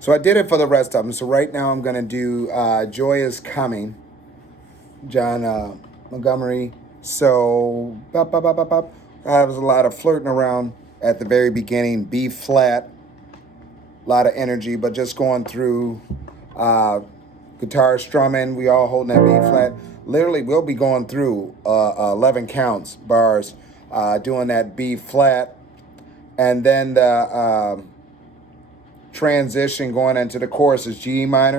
So I did it for the rest of them. So right now I'm going to do Joy is Coming, John Montgomery. So bop, bop, bop, bop, bop. I was a lot of flirting around at the very beginning, B flat, a lot of energy, but just going through guitar strumming, we all holding that B flat. Literally, we'll be going through 11 counts, bars, doing that B flat. And then the transition going into the chorus is G minor.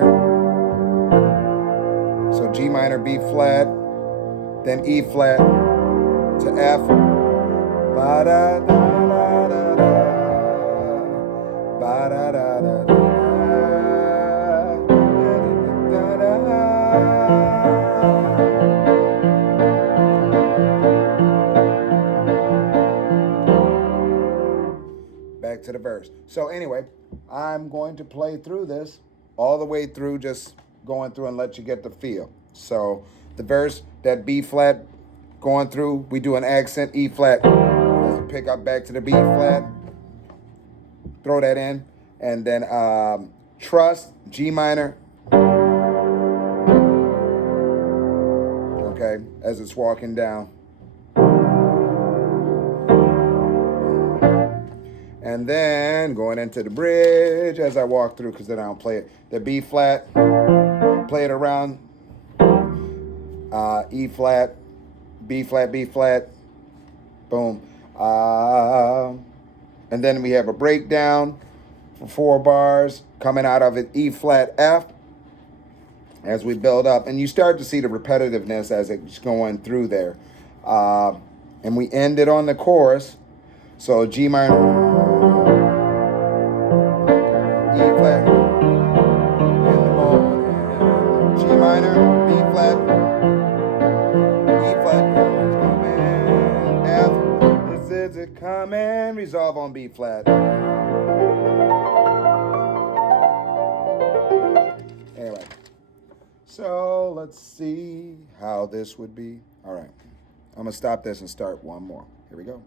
So G minor, B flat, then E flat to F. Ba da da da da da. Ba da da da da. Back to the verse. So anyway, I'm going to play through this all the way through, just going through and let you get the feel. So the verse, that B flat going through, we do an accent, E flat. Let's pick up back to the B flat. Throw that in. And then trust, G minor. Okay, as it's walking down. And then going into the bridge as I walk through, because then I don't play it. The B flat, play it around, E flat, B flat, B flat, boom. And then we have a breakdown for 4 bars coming out of it, E flat, F, as we build up. And you start to see the repetitiveness as it's going through there. And we end it on the chorus. So G minor, E flat, in the morning, G minor, B flat, E flat, coming, F, this is it coming, resolve on B flat. Anyway, so let's see how this would be. All right, I'm gonna stop this and start one more. Here we go.